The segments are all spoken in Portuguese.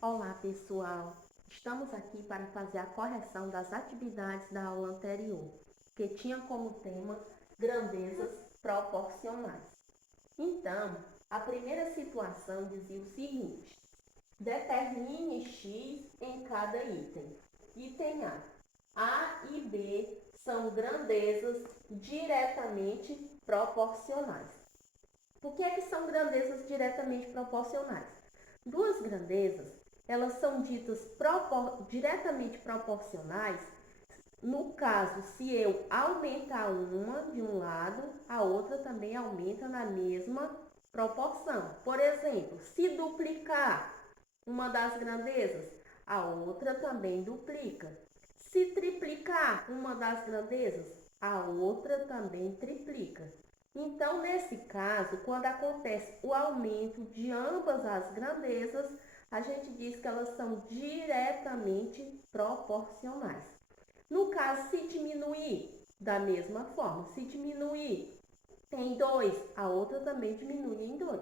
Olá, pessoal! Estamos aqui para fazer a correção das atividades da aula anterior, que tinha como tema grandezas proporcionais. Então, a primeira situação dizia o seguinte: determine x em cada item. Item A. A e B são grandezas diretamente proporcionais. O que é que são grandezas diretamente proporcionais? Duas grandezas, elas são ditas diretamente proporcionais no caso se eu aumentar uma de um lado, a outra também aumenta na mesma proporção. Por exemplo, se duplicar uma das grandezas, a outra também duplica. Se triplicar uma das grandezas, a outra também triplica. Então, nesse caso, quando acontece o aumento de ambas as grandezas, a gente diz que elas são diretamente proporcionais. No caso, se diminuir, da mesma forma, se diminuir em 2, a outra também diminui em 2.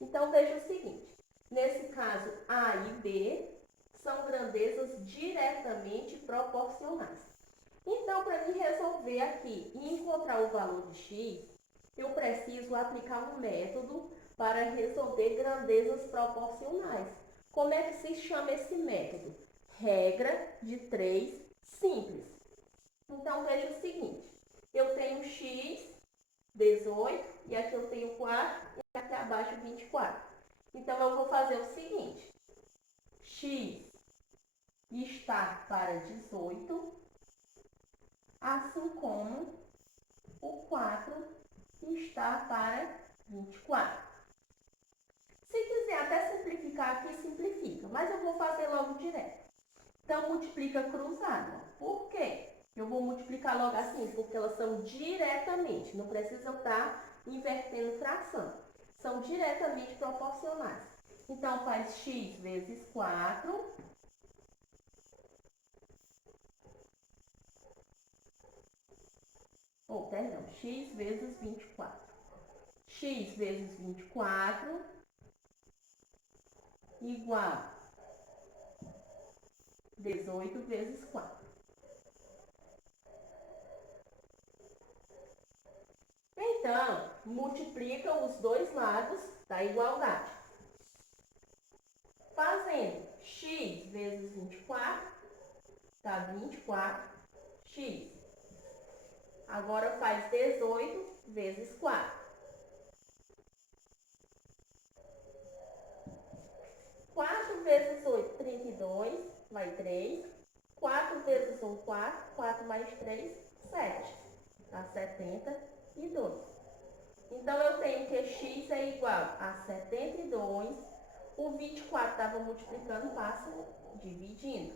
Então, veja o seguinte, nesse caso, A e B são grandezas diretamente proporcionais. Então, para mim resolver aqui e encontrar o valor de x, eu preciso aplicar um método para resolver grandezas proporcionais. Como é que se chama esse método? Regra de 3 simples. Então, veja o seguinte, eu tenho x, 18, e aqui eu tenho 4, e aqui abaixo 24. Então, eu vou fazer o seguinte, x está para 18, assim como o 4 está para 24. Se quiser até simplificar aqui, simplifica, mas eu vou fazer logo direto. Então, multiplica cruzado. Por quê? Eu vou multiplicar logo assim, porque elas são diretamente, não precisam estar invertendo fração. São diretamente proporcionais. Então, faz x vezes 4. Perdão, x vezes 24. X vezes 24 igual 18 vezes 4. Então, multiplica os dois lados da igualdade. Fazendo x vezes 24, dá 24x. Agora faz 18 vezes 4. 4 vezes 8, 32, vai 3. 4 vezes 1, 4. 4 mais 3, 7. Dá 72. Então, eu tenho que x é igual a 72. O 24 estava multiplicando, passa dividindo.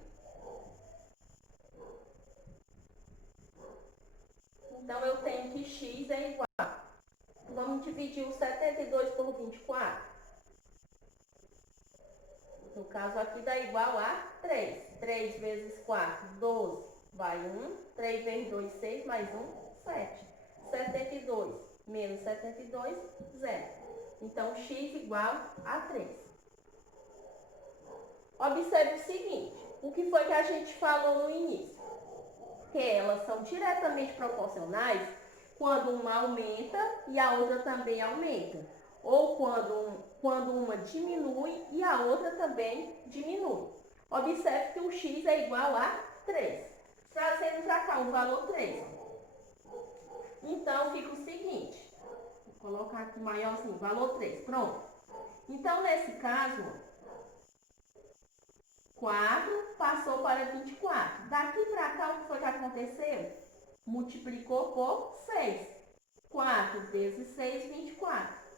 Então, eu tenho que x é igual. Vamos dividir o 72 por 24. No caso aqui dá igual a 3. 3 vezes 4, 12. Vai 1. 3 vezes 2, 6. Mais 1, 7. 72 menos 72, 0. Então, x igual a 3. Observe o seguinte, o que foi que a gente falou no início? Que elas são diretamente proporcionais quando uma aumenta e a outra também aumenta. Ou quando uma diminui e a outra também diminui. Observe que o x é igual a 3. Trazendo para cá o valor 3. Então, fica o seguinte. Vou colocar aqui maiorzinho, valor 3. Pronto. Então, nesse caso, 4 passou para 24. Daqui para cá, o que foi que aconteceu? Multiplicou por 6. 4 vezes 6, 24.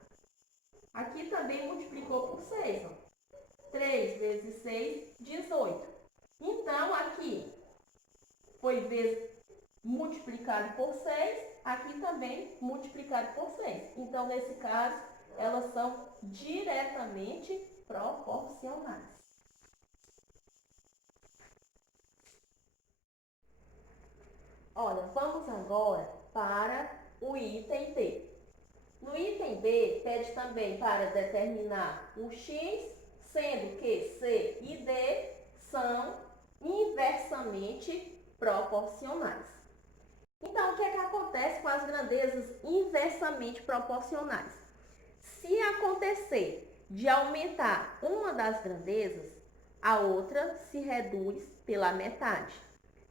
Aqui também multiplicou por 6. 3 vezes 6, 18. Então, aqui foi multiplicado por 6, aqui também multiplicado por 6. Então, nesse caso, elas são diretamente proporcionais. Olha, vamos agora para o item B. No item B, pede também para determinar o x sendo que C e D são inversamente proporcionais. Então, o que é que acontece com as grandezas inversamente proporcionais? Se acontecer de aumentar uma das grandezas, a outra se reduz pela metade.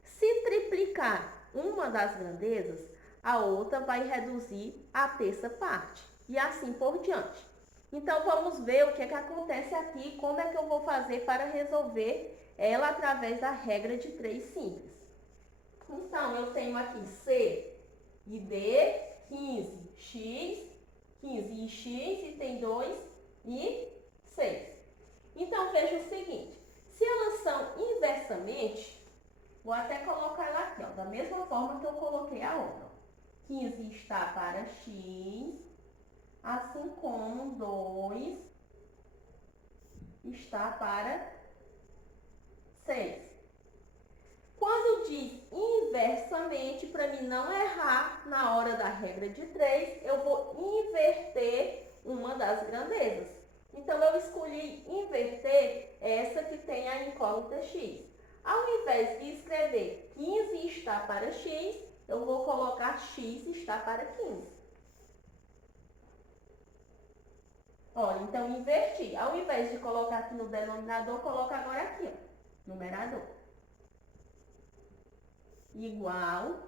Se triplicar uma das grandezas, a outra vai reduzir a terça parte. E assim por diante. Então, vamos ver o que é que acontece aqui, como é que eu vou fazer para resolver ela através da regra de 3 simples. Então, eu tenho aqui C e D, 15, X, 15 e X, e tem 2 e 6. Então, veja o seguinte, se elas são inversamente, vou até colocar ela aqui, ó, da mesma forma que eu coloquei a outra. 15 está para X, assim como 2 está para 6. Quando diz inversamente, para mim não errar na hora da regra de 3, eu vou inverter uma das grandezas. Então, eu escolhi inverter essa que tem a incógnita x. Ao invés de escrever 15 está para x, eu vou colocar x está para 15. Olha, então inverti. Ao invés de colocar aqui no denominador, coloca agora aqui, ó, numerador. Igual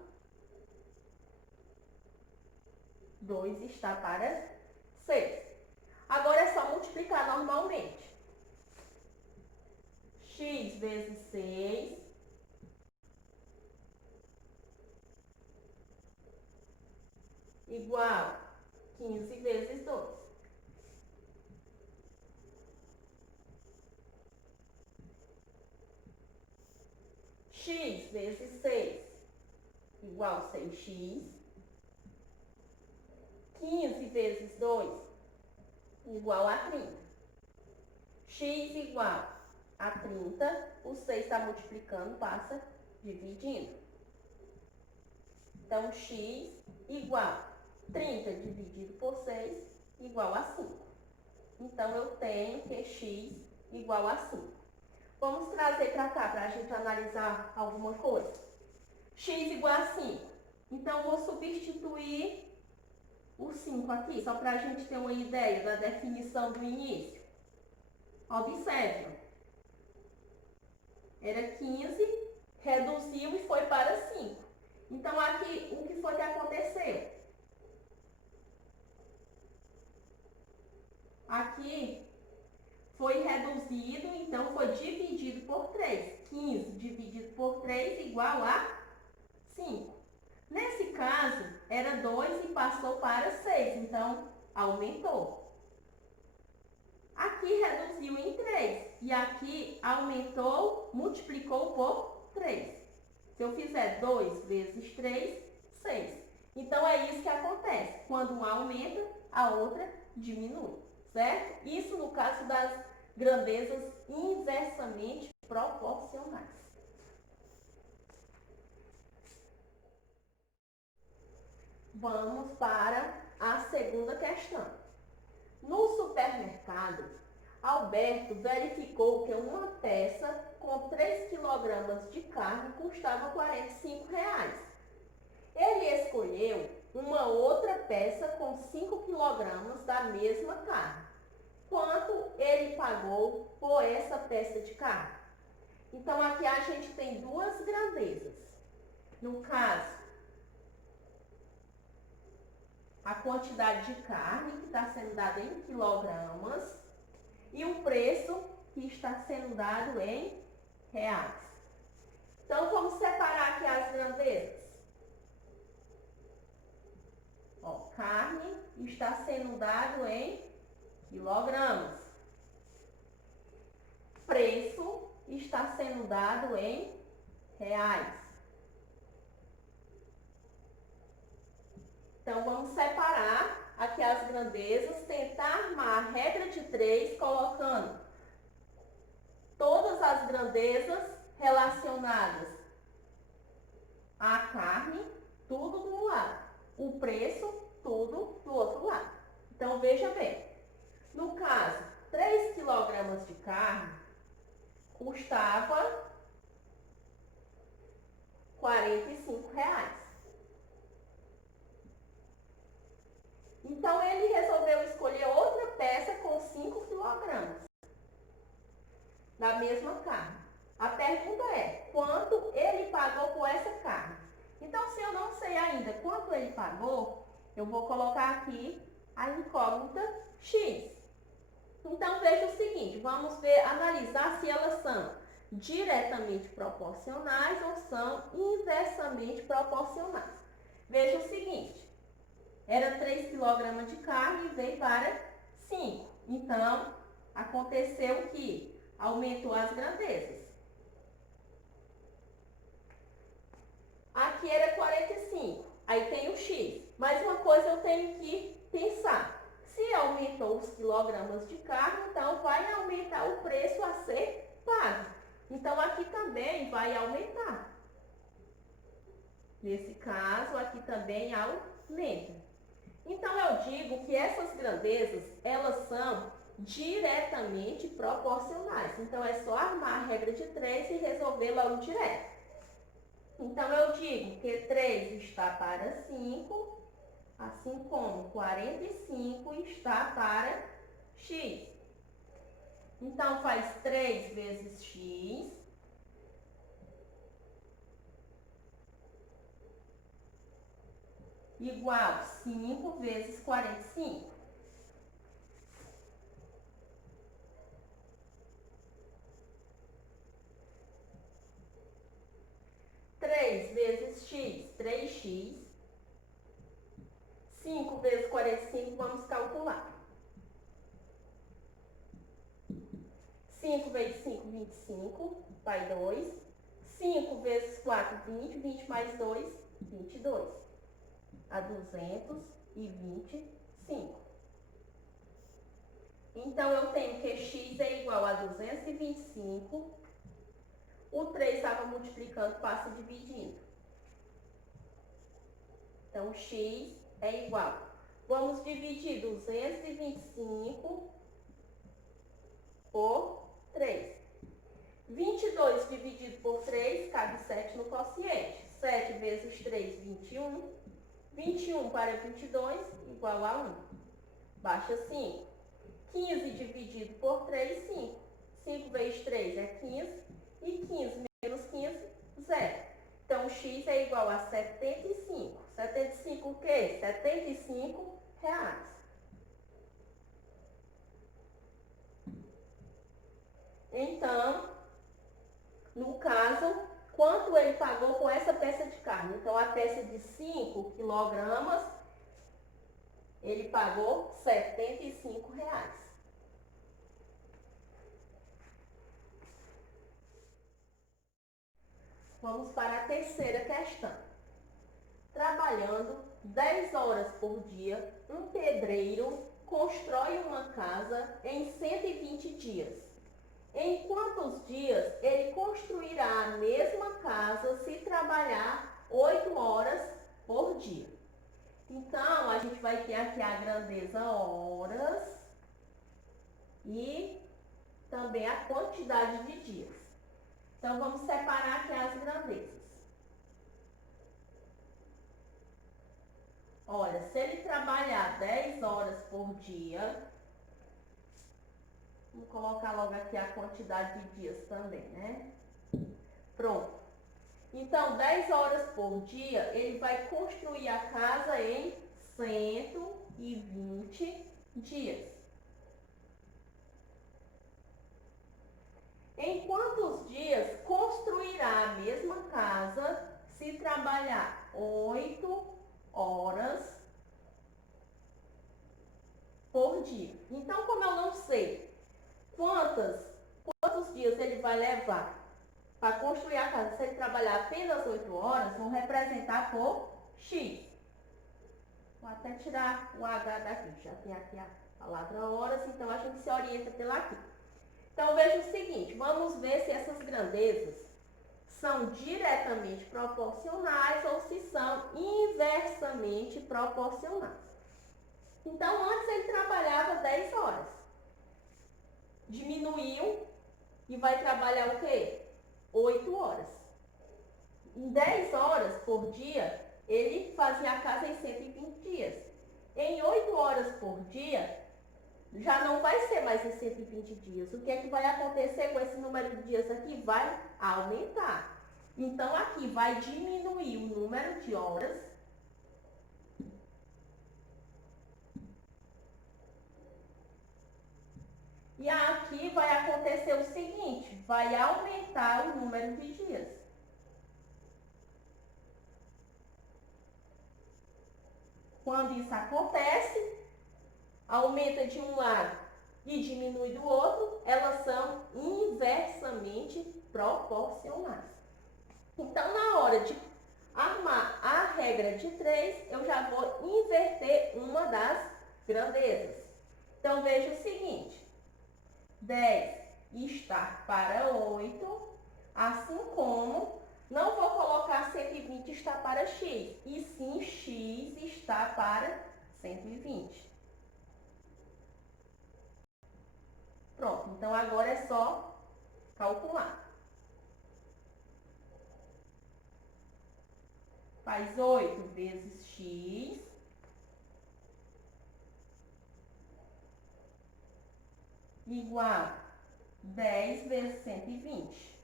2 está para 6. Agora é só multiplicar normalmente. X vezes 6 igual 15 vezes 2. X vezes 6 igual 6x. 15 vezes 2 igual a 30. X igual a 30. O 6 está multiplicando, passa dividindo. Então, x igual 30 dividido por 6 igual a 5. Então, eu tenho que x igual a 5. Vamos trazer para cá, para a gente analisar alguma coisa. X igual a 5. Então, vou substituir o 5 aqui, só para a gente ter uma ideia da definição do início. Observe. Era 15, reduziu e foi para 5. Então, aqui, o que foi que aconteceu? Aqui foi reduzido, então foi dividido por 3. 15 dividido por 3 igual a 5. Nesse caso, era 2 e passou para 6, então aumentou. Aqui reduziu em 3 e aqui aumentou, multiplicou por 3. Se eu fizer 2 vezes 3, 6. Então, é isso que acontece. Quando uma aumenta, a outra diminui, certo? Isso no caso das grandezas inversamente proporcionais. Vamos para a segunda questão. No supermercado, Alberto verificou que uma peça com 3 kg de carne custava R$ 45. Ele escolheu uma outra peça com 5 kg da mesma carne. Quanto ele pagou por essa peça de carne? Então, aqui a gente tem duas grandezas. No caso, a quantidade de carne que está sendo dada em quilogramas e o preço que está sendo dado em reais. Então, vamos separar aqui as grandezas. Ó, carne está sendo dado em quilogramas. Preço está sendo dado em reais. Então, vamos separar aqui as grandezas, tentar armar a regra de 3, colocando todas as grandezas relacionadas à carne, tudo de um lado. O preço, tudo do outro lado. Então, veja bem. No caso, 3 quilogramas de carne custava R$ 45. Então, ele resolveu escolher outra peça com 5 quilogramas da mesma carne. A pergunta é, quanto ele pagou por essa carne? Então, se eu não sei ainda quanto ele pagou, eu vou colocar aqui a incógnita X. Então, veja o seguinte, vamos analisar se elas são diretamente proporcionais ou são inversamente proporcionais. Veja o seguinte, era 3 kg de carne e veio para 5. Então, aconteceu que aumentou as grandezas. Aqui era 45, aí tem o X. Mas uma coisa eu tenho que pensar. Se aumentou os quilogramas de carne, então vai aumentar o preço a ser pago. Então, aqui também vai aumentar. Nesse caso, aqui também aumenta. Então, eu digo que essas grandezas, elas são diretamente proporcionais. Então, é só armar a regra de 3 e resolver logo direto. Então, eu digo que 3 está para 5, assim como 45 está para x. Então, faz 3 vezes x igual 5 vezes 45. Vezes x, 3x. 5 vezes 45, vamos calcular. 5 vezes 5, 25, vai 2. 5 vezes 4, 20. 20 mais 2, 22. A 225. Então, eu tenho que x é igual a 225. O 3 estava multiplicando, passa dividindo. Então, x é igual. Vamos dividir 225 por 3. 22 dividido por 3, cabe 7 no quociente. 7 vezes 3, 21. 21 para 22, igual a 1. Baixa 5. 15 dividido por 3, 5. 5 vezes 3 é 15. E 15 menos 15, 0. Então, x é igual a 75. 75 o quê? 75 reais. Então, no caso, quanto ele pagou por essa peça de carne? Então, a peça de 5 quilogramas, ele pagou R$ 75. Vamos para a terceira questão. Trabalhando 10 horas por dia, um pedreiro constrói uma casa em 120 dias. Em quantos dias ele construirá a mesma casa se trabalhar 8 horas por dia? Então, a gente vai ter aqui a grandeza horas e também a quantidade de dias. Então, vamos separar aqui as grandezas. Olha, se ele trabalhar 10 horas por dia, vamos colocar logo aqui a quantidade de dias também, né? Pronto. Então, 10 horas por dia, ele vai construir a casa em 120 dias. Em quantos dias construirá a mesma casa se trabalhar 8 horas por dia? Então, como eu não sei quantos dias ele vai levar para construir a casa, se ele trabalhar apenas 8 horas, vamos representar por x. Vou até tirar o h daqui, já tem aqui a palavra horas, então a gente se orienta pela aqui. Então, veja o seguinte, vamos ver se essas grandezas são diretamente proporcionais ou se são inversamente proporcionais. Então, antes ele trabalhava 10 horas. diminuiu e vai trabalhar o quê? 8 horas. Em 10 horas por dia, ele fazia a casa em 120 dias. Em 8 horas por dia, já não vai ser mais em 120 dias. O que é que vai acontecer com esse número de dias aqui? Vai aumentar. Então, aqui vai diminuir o número de horas. E aqui vai acontecer o seguinte, vai aumentar o número de dias. Quando isso acontece, aumenta de um lado e diminui do outro, elas são inversamente proporcionais. Então, na hora de armar a regra de 3, eu já vou inverter uma das grandezas. Então, veja o seguinte, 10 está para 8, assim como não vou colocar 120 está para x, e sim x está para 120. Pronto, então agora é só calcular. Faz 8 vezes x igual 10 vezes 120.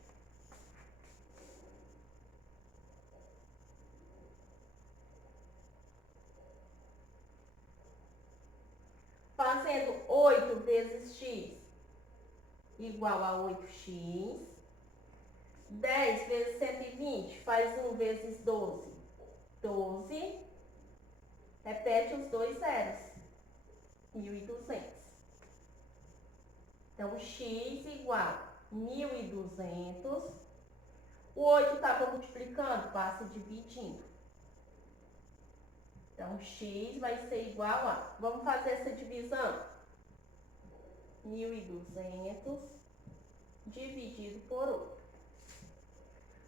Fazendo 8 vezes x igual a 8x. 10 vezes 120 faz 1 vezes 12, 12. Repete os dois zeros, 1.200. Então, x igual a 1.200. O 8 estava multiplicando, passa dividindo. Então, x vai ser igual a... Vamos fazer essa divisão. 1.200 dividido por 8.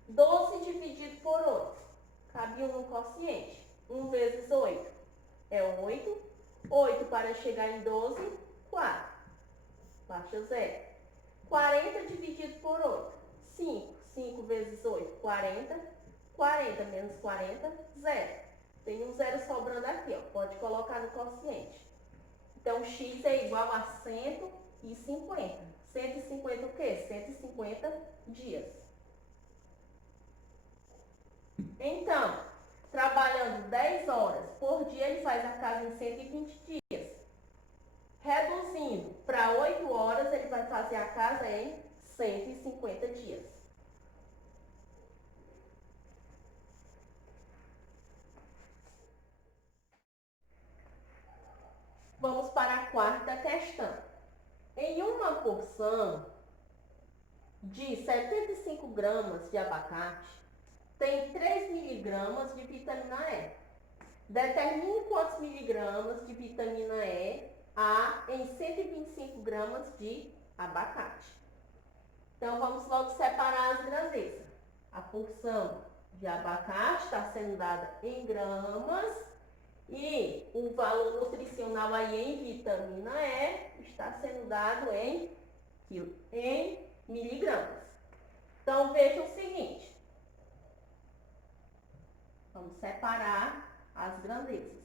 12 dividido por 8. Cabe 1 no quociente. 1 vezes 8 é 8. 8 para chegar em 12, 4. Baixa 0. 40 dividido por 8. 5. 5 vezes 8, 40. 40 menos 40, 0. Tem um zero sobrando aqui, ó. Pode colocar no quociente. Então, x é igual a 150. 150 o quê? 150 dias. Então, trabalhando 10 horas por dia, ele faz a casa em 120 dias. Reduzindo para 8 horas, ele vai fazer a casa em 150 dias. Vamos para a quarta questão. Em uma porção de 75 gramas de abacate, tem 3 miligramas de vitamina E. Determine quantos miligramas de vitamina E há em 125 gramas de abacate. Então, vamos logo separar as grandezas. A porção de abacate está sendo dada em gramas e o valor nutricional aí em vitamina E está sendo dado em miligramas. Então, veja o seguinte. Vamos separar as grandezas.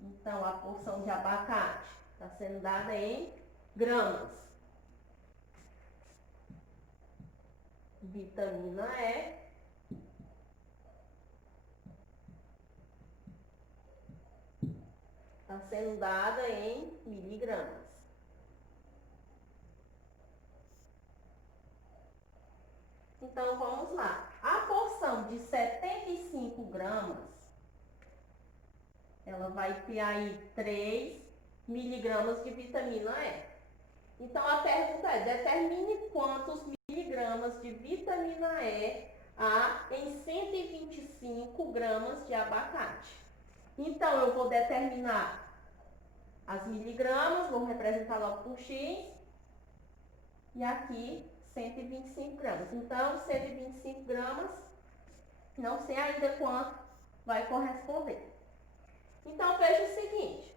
Então, a porção de abacate está sendo dada em gramas. Vitamina E está sendo dada em miligramas. Então, vamos lá. A porção de 75 gramas, ela vai ter aí 3 miligramas de vitamina E. Então, a pergunta é, determine quantos miligramas de vitamina E há em 125 gramas de abacate. Então, eu vou determinar as miligramas, vou representar logo por x, e aqui 125 gramas. Então, 125 gramas, não sei ainda quanto vai corresponder. Então, veja o seguinte.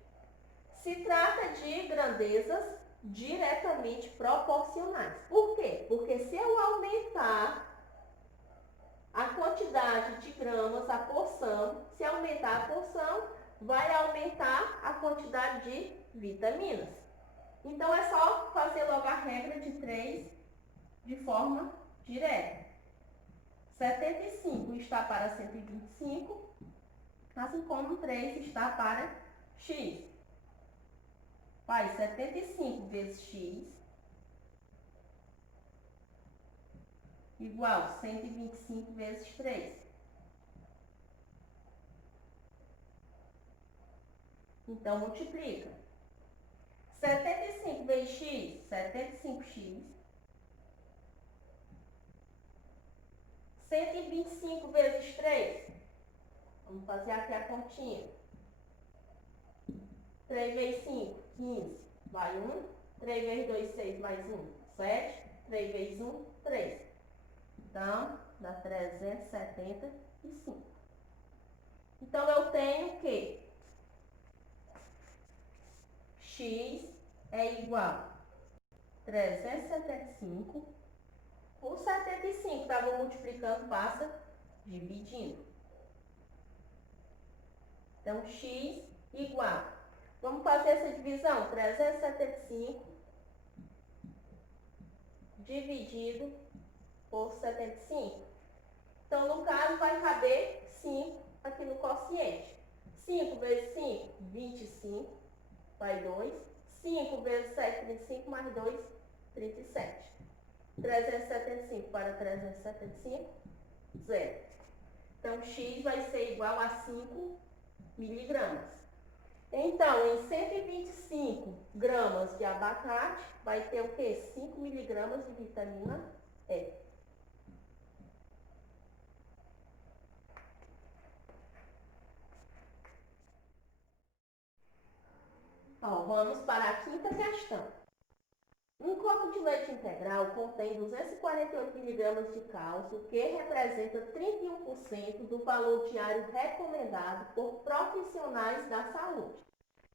Se trata de grandezas diretamente proporcionais. Por quê? Porque se eu aumentar a quantidade de gramas, a porção, se aumentar a porção, vai aumentar a quantidade de vitaminas. Então, é só fazer logo a regra de 3 de forma direta. 75 está para 125, assim como 3 está para x. Faz 75 vezes x igual 125 vezes 3. Então, multiplica. 75 vezes x, 75x. 125 vezes 3. Vamos fazer aqui a continha. 3 vezes 5, 15. Vai 1. 3 vezes 2, 6 mais 1, 7. 3 vezes 1, 3. Então, dá 375. Então, eu tenho que x é igual a 375 por 75. Estava multiplicando, passa dividindo. Então, x igual. Vamos fazer essa divisão. 375 dividido por 75. Então, no caso, vai caber 5 aqui no quociente. 5 vezes 5, 25, vai 2. 5 vezes 7, 25, mais 2, 37. 375 para 375, 0. Então, x vai ser igual a 5 miligramas. Então, em 125 gramas de abacate, vai ter o quê? 5 miligramas de vitamina E. Então, vamos para a quinta questão. Um copo de leite integral contém 248 mg de cálcio, que representa 31% do valor diário recomendado por profissionais da saúde.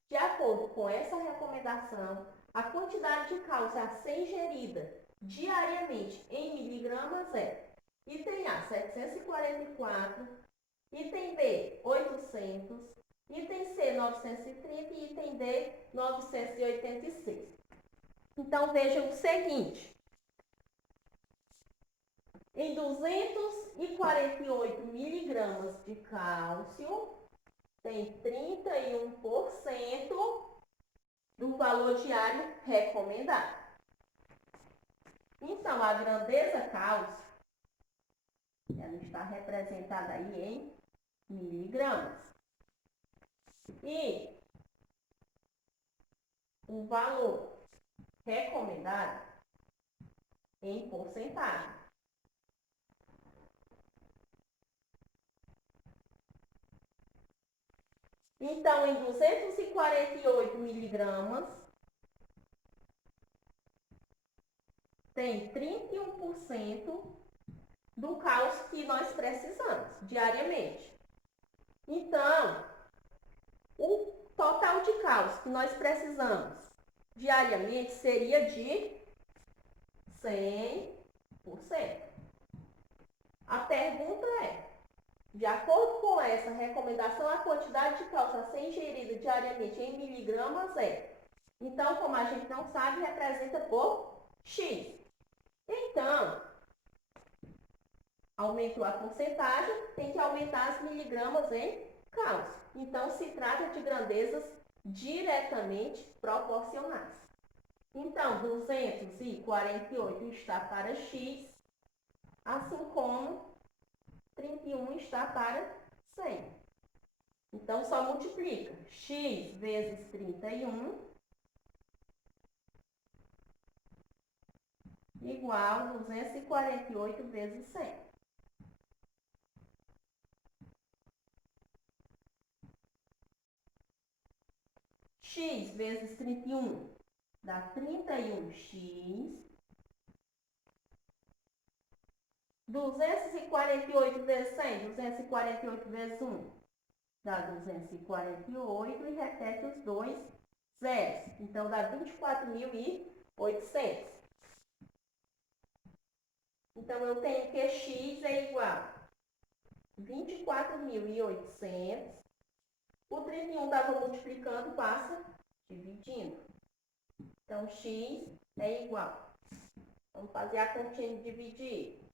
De acordo com essa recomendação, a quantidade de cálcio a ser ingerida diariamente em miligramas é: item A, 744, item B, 800, item C, 930 e item D, 986. Então, vejam o seguinte. Em 248 miligramas de cálcio, tem 31% do valor diário recomendado. Então, a grandeza cálcio, ela está representada aí em miligramas. E o valor recomendado em porcentagem. Então, em 248 miligramas, tem 31% do cálcio que nós precisamos diariamente. Então, o total de cálcio que nós precisamos diariamente seria de 100%. A pergunta é: de acordo com essa recomendação, a quantidade de cálcio a ser ingerida diariamente em miligramas é. Então, como a gente não sabe, representa por X. Então, aumentou a porcentagem, tem que aumentar as miligramas em cálcio. Então, se trata de grandezas diretamente proporcionais. Então, 248 está para X, assim como 31 está para 100. Então, só multiplica. X vezes 31 igual a 248 vezes 100. X vezes 31 dá 31x. 248 vezes 100, 248 vezes 1, dá 248 e repete os dois zeros. Então, dá 24.800. Então, eu tenho que x é igual a 24.800. O 31 estava multiplicando, passa dividindo. Então, x é igual. Vamos fazer a continha de dividir.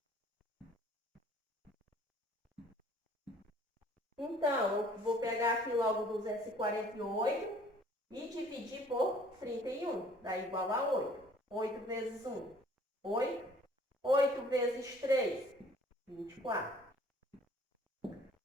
Então, eu vou pegar aqui logo 248 e dividir por 31. Dá igual a 8. 8 vezes 1, 8. 8 vezes 3, 24.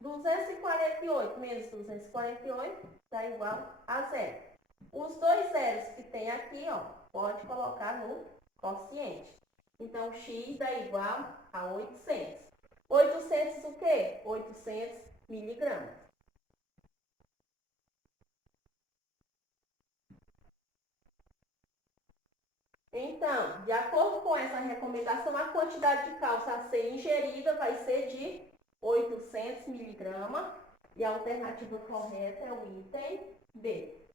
248 menos 248 dá igual a 0. Os dois zeros que tem aqui, ó, pode colocar no quociente. Então, x dá igual a 800. 800 o quê? 800 miligramas. Então, de acordo com essa recomendação, a quantidade de cálcio a ser ingerida vai ser de 800 miligramas. E a alternativa correta é o item B.